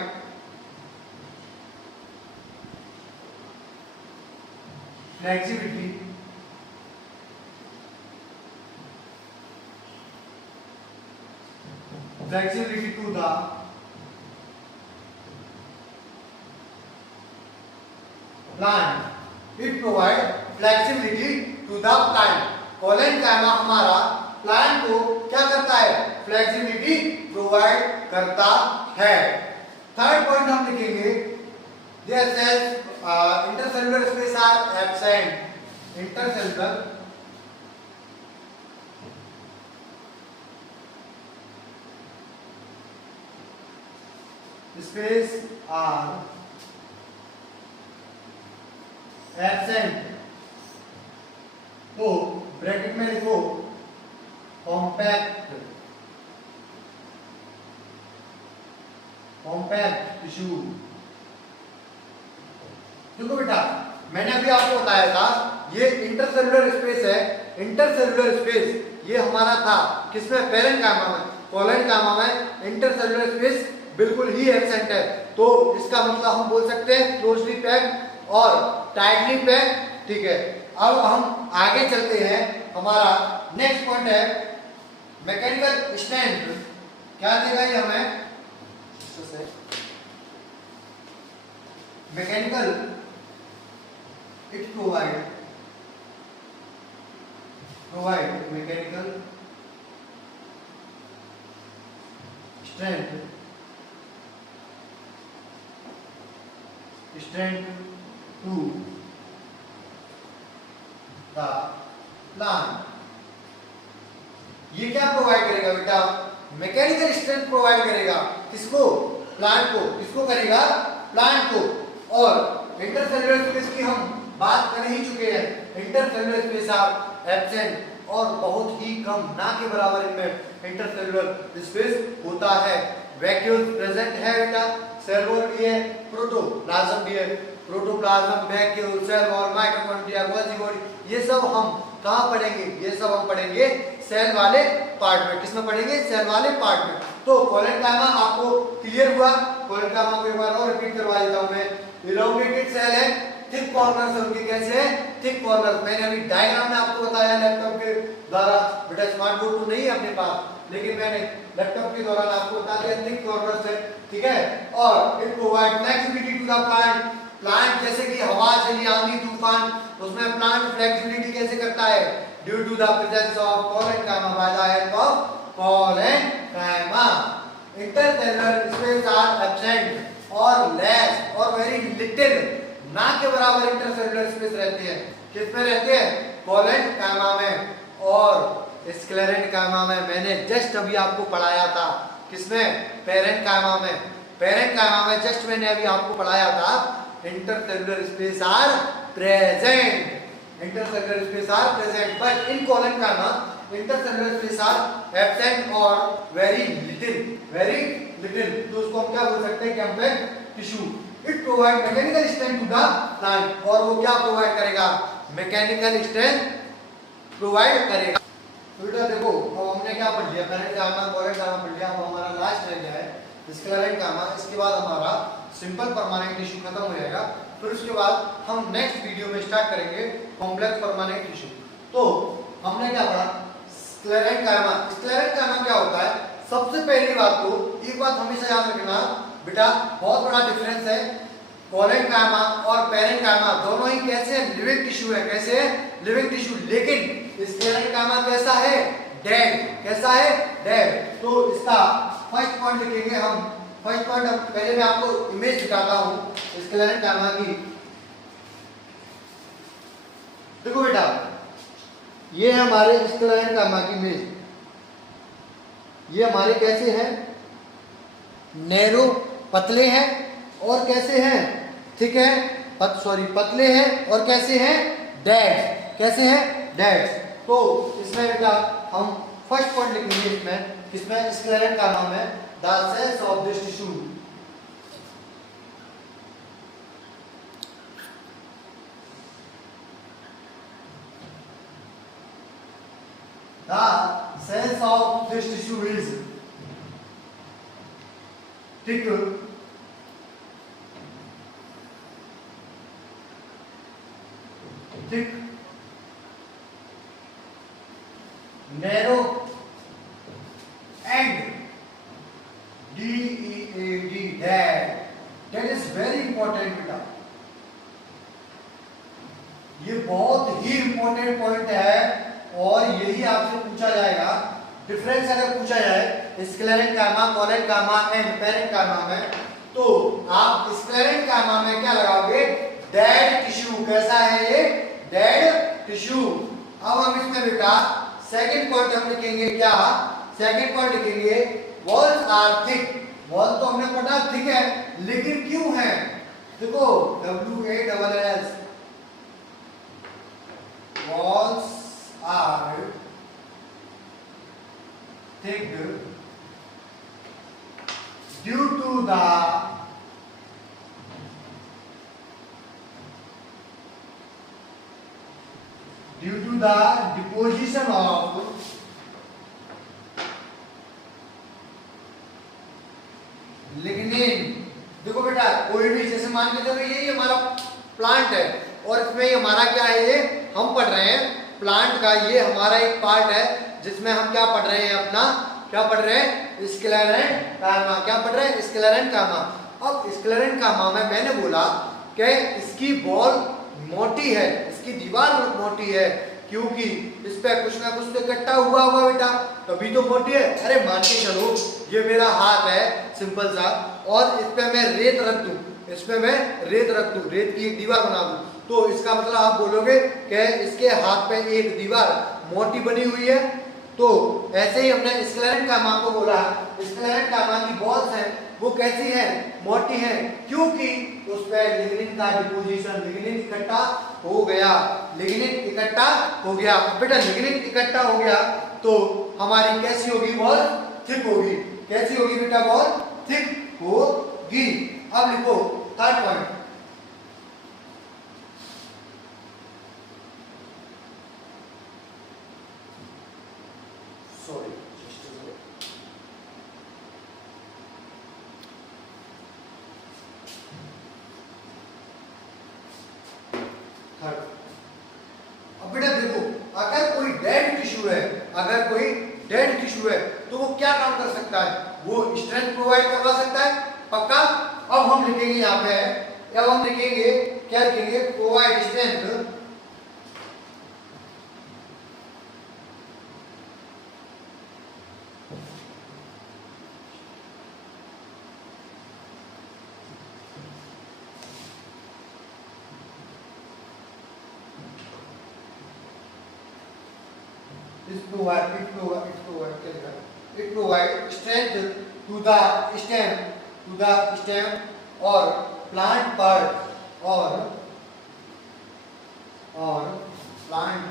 flexibility to the plant, it provide flexibility to the plant। Collenchyma हमारा प्लांट को क्या करता है, फ्लेक्सिबिलिटी प्रोवाइड करता है। थर्ड पॉइंट हम लिखेंगे there cells intercellular space are absent, intercellular space are absent. तो ब्रैकेट में लिखो कॉम्पैक्ट टिश्यू। देखो बेटा मैंने अभी आपको बताया था ये इंटरसेलुलर स्पेस है, इंटरसेलुलर स्पेस ये हमारा था किसमें, पेरेनकाइमा में। कोलन गामा में इंटरसेलुलर स्पेस बिल्कुल ही एब्सेंट है। तो इसका मतलब हम बोल सकते हैं क्लोजली पैक्ड और टाइटली पैक्ड। ठीक है, अब हम आगे चलते हैं। हमारा नेक्स्ट पॉइंट है मैकेनिकल स्ट्रेंथ। क्या देगा ये हमें? Mechanical it provide mechanical strength to the plant. ये क्या प्रोवाइड करेगा बेटा? मैकेनिकल स्ट्रेंथ प्रोवाइड करेगा। किसको? प्लांट को। किसको करेगा? प्लांट को। और इंटरसेल्युलर स्पेस की हम बात कर ही चुके हैं। इंटरसेल्युलर स्पेस आर एब्सेंट और बहुत ही कम, ना के बराबर इनमें इंटरसेल्युलर स्पेस होता है। वैक्यूल्स प्रेजेंट है बेटा, सेल वॉल भी है, प्रोटोप्लाज्म भी है। Protoplasm, vacuole, cell wall, mitochondria, Golgi body, ये सब हम कहाँ पढ़ेंगे? ये सब हम पढ़ेंगे सेल वाले पार्ट में। किसमें पढ़ेंगे? सेल वाले पार्ट में। तो कोलन गामा आपको क्लियर हुआ? कोलन गामा को एक बार और रिपीट करवा देता हूं मैं। इलोंगेटेड सेल है, थिक कॉर्नर्स उनके कैसे हैं? Thick corners. मैंने अभी डायग्राम में आपको बताया लैपटॉप के द्वारा। बेटा स्मार्ट बोर्ड तो नहीं है अपने पास, लेकिन मैंने लैपटॉप के दौरान आपको बता दिया थिक कॉर्नर्स है। ठीक है, और it provide flexibility to the plant. Plant जैसे कि हवा चली, आंधी, तूफान, उसमें प्लांट फ्लेक्सिबिलिटी कैसे करता है? Due to the presence of collenchyma by the help of collenchyma. Intercellular space are absent और लेस और वेरी लिटिल, ना के बराबर इंटरसेलुलर स्पेस रहते हैं। किसमें रहते हैं? कोलन गामा में और स्क्लेरेंट गामा में। मैंने जस्ट अभी आपको पढ़ाया था। किसमें? पेरेंट गामा में। पेरेंट गामा में जस्ट मैंने अभी आपको पढ़ाया था intercellular space are present. Intercellular space are present, but in collenchyma intercellular space are absent और वेरी लिटिल। तो उसको हम क्या बोल सकते हैं? Compact tissue. It provide mechanical strength to the plant. और वो क्या प्रोवाइड करेगा? मैकेनिकल स्ट्रेंथ प्रोवाइड करेगा। तो बेटा देखो, अब हमने क्या पढ़ लिया? पेरेंट गामा, कोलन गामा पढ़ लिया। अब हमारा लास्ट रह गया है स्क्लेरेंट गामा। इसके बाद हमारा सिंपल परमानेंट टिश्यू खत्म हो जाएगा। फिर उसके बाद हम नेक्स्ट वीडियो में स्टार्ट करेंगे कॉम्प्लेक्स परमानेंट टिश्यू। तो हमने क्या पढ़ा? स्क्लेरेंट गामा। स्क्लेरेंट गामा क्या होता है? सबसे पहली बात तो एक बात हमेशा याद रखना बेटा, बहुत बड़ा डिफरेंस है। कोलन गामा और पेरेंट गामा दोनों ही कैसे हैं? लिविंग टिश्यू है। कैसे है? Living tissue. लेकिन स्क्लेरेंट गामा कैसा है? डेड। कैसा है? डेड। तो इसका फर्स्ट पॉइंट लिखेंगे हम। फर्स्ट पॉइंट, पहले मैं आपको इमेज दिखाता हूं स्क्लेरेंट गामा की। देखो बेटा, ये है हमारे स्क्लेरेंट गामा की इमेज। ये हमारे कैसे हैं? नैरो, पतले हैं। और कैसे हैं? ठीक है, पतले हैं। और कैसे हैं? डेड। कैसे हैं? डेड। तो इसमें बेटा हम फर्स्ट पॉइंट लिखेंगे इसमें। किसमें? स्क्लेरेंट गामा में the cells of this tissue is thick, narrow and DEAD, that is very important बेटा। ये बहुत ही इंपॉर्टेंट पॉइंट है और यही आपसे पूछा जाएगा। डिफरेंस अगर पूछा जाए sclerenchyma, collenchyma and parenchyma में, तो आप स्क्लेरेंट गामा में क्या लगाओगे? Dead tissue. कैसा है ये? Dead tissue. अब हम इसमें बेटा सेकंड पॉइंट हम लिखेंगे। क्या? सेकंड पॉइंट लिखेंगे वॉल्स आर थिक। वॉल तो हमने पढ़ा थिक है, लेकिन क्यों है? देखो WALLS, walls are thick due to the deposition of मान के चलो यही हमारा प्लांट है और इसमें ये हमारा क्या है, ये हम पढ़ रहे हैं प्लांट का, ये हमारा एक पार्ट है जिसमें हम क्या पढ़ रहे हैं, अपना क्या पढ़ रहे हैं, स्क्लेरा एंड कायमा। क्या पढ़ रहे हैं, स्क्लेरा एंड कायमा। अब स्क्लेरा एंड कायमा में मैंने बोला कि इसकी बॉल मोटी है, इसकी दीवार मोटी है, क्योंकि इस पे कुछ ना कुछ तो इकट्ठा हुआ होगा बेटा, तभी तो मोटी है। अरे मान के चलो ये मेरा हाथ है सिंपल सा, और इस पे मैं रेत रख दूं, इस पे मैं रेत रख दूं, रेत की एक दीवार बना दूं, तो इसका मतलब आप बोलोगे कि इसके हाथ पे एक दीवार मोटी बनी हुई है। तो ऐसे ही हमने स्क्लेरा एंड कायमा को बोला, स्क्लेरा एंड कायमा की बॉल्स हैं वो कैसी है, मोटी है, क्योंकि उस पे लिग्निन का डिपोजिशन, लिग्निन इकट्ठा हो गया, लिग्निन इकट्ठा हो गया। बेटा लिग्निन इकट्ठा हो गया तो हमारी कैसी होगी बॉल, थिक होगी। कैसी होगी बेटा बॉल, थिक होगी। अब लिखो थर्ड पॉइंट, सॉरी थर्ड। अब बेटा देखो, अगर कोई डेड टिश्यू है, अगर कोई डेड टिश्यू है तो वो क्या काम कर सकता है, वो स्ट्रेंथ प्रोवाइड करवा सकता है, पक्का। अब हम लिखेंगे यहाँ पे, अब हम लिखेंगे क्या लिखेंगे, provide strength, it provide strength to the stem or plant part or plant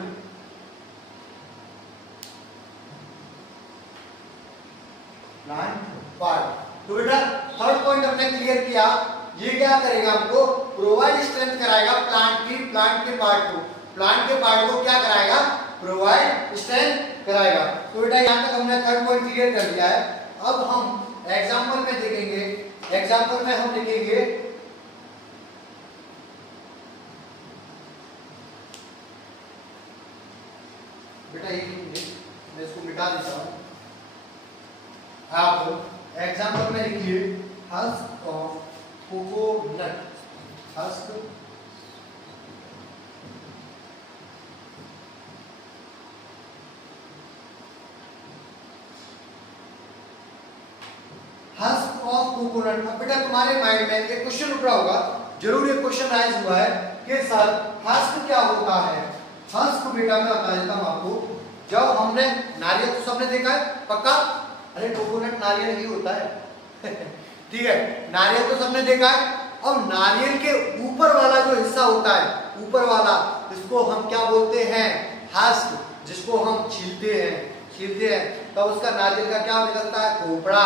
part। तो बेटा थर्ड पॉइंट हमने क्लियर किया, ये क्या करेगा, हमको प्रोवाइड स्ट्रेंथ कराएगा प्लांट के पार्ट को, प्लांट के पार्ट को क्या कराएगा, प्रोवाइड स्ट्रेंथ कराएगा। तो बेटा यहाँ तक हमने थर्ड पॉइंट क्लियर कर लिया है। अब हम एग्जांपल में देखेंगे, एग्जांपल में हम लिखेंगे बेटा ये मैं इसको मिटा देता हूँ, आप एग्जांपल में लिखिए husk of coconut, husk husk of coconut. अब बेटा तुम्हारे माइंड में एक क्वेश्चन उठ रहा होगा, जरूर एक क्वेश्चन राइज हुआ है कि सर हस्क क्या होता है। हस्क बेटा मैं बता देता हूं आपको, जब हमने नारियल तो सबने देखा है पक्का, अरे कोकोनट नारियल ही होता है ठीक है, नारियल तो सबने देखा है। अब नारियल के ऊपर वाला जो हिस्सा होता है, ऊपर वाला, इसको हम क्या बोलते हैं, हस्क, जिसको हम छीलते हैं तब उसका नारियल का क्या निकलता है, खोपड़ा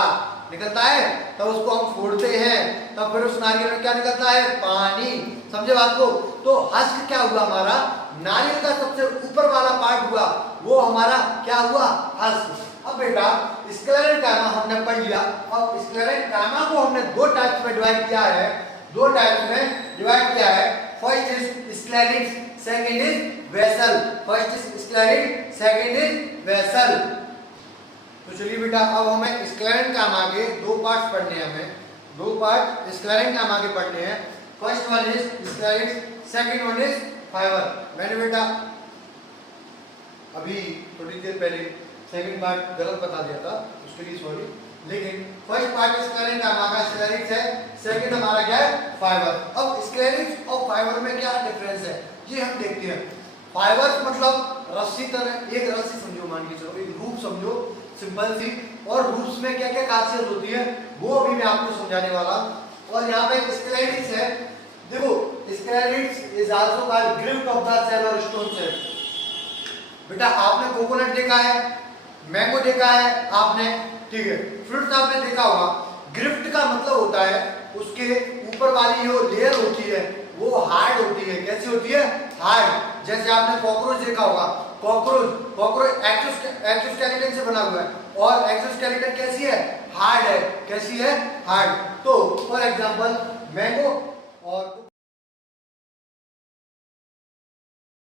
निकलता है, तब उसको हम फोड़ते हैं, तब फिर उस नारियल में क्या निकलता है, पानी। समझे बात को। तो हस्क क्या हुआ, हमारा नारियल का सबसे ऊपर वाला पार्ट हुआ, वो हमारा क्या हुआ, हस्क। अब बेटा स्क्लेरा एंड कायमा हमने पढ़ लिया। अब स्क्लेरा एंड कायमा को हमने दो टाइप्स में डिवाइड किया है, दो टाइप्स में डिवाइड किया है। First is sclereids, second is vessel. First is sclereid, second is vessel. तो चलिए बेटा अब हमें स्क्लेरा एंड कायमा के दो पार्ट्स पढ़ने हैं, हमें दो पार्ट स्क्लेरा एंड कायमा के पढ़ने हैं। First one is sclereids, second one is fibre. मैंने बेटा अभी थोड़ी देर पहले सेकंड पार्ट गलत बता दिया था, उसके लिए सॉरी, लेकिन फर्स्ट पार्ट स्क्लेरा एंड कायमा का स्क्लेरिड्स है, सेकंड हमारा क्या है, फाइबर। अब स्क्लेरिड्स और फाइबर में क्या डिफरेंस है ये हम देखते हैं। फाइबर मतलब रस्सी तरह, एक रस्सी समझो, मान के चलो एक रूप समझो सिंपल सी, और रूप्स में क्या क्या खासियत होती है वो अभी मैं आपको समझाने वाला। और यहाँ पे स्क्लेरिड्स है, देखो sclereids is also called gift of the cell और स्टोन सेल। बेटा आपने कोकोनट देखा है, मैंगो देखा है आपने, ठीक है, फ्रूट्स आपने देखा होगा। गिफ्ट का मतलब होता है उसके ऊपर वाली जो लेयर होती है वो हार्ड होती है। कैसी होती है, हार्ड। जैसे आपने कॉकरोच देखा होगा, कॉकरोच एक्सोस्केलेटन से बना हुआ है, और एक्सोस्केलेटन कैसी है, हार्ड है। कैसी है, हार्ड। तो फॉर एग्जांपल मैंगो और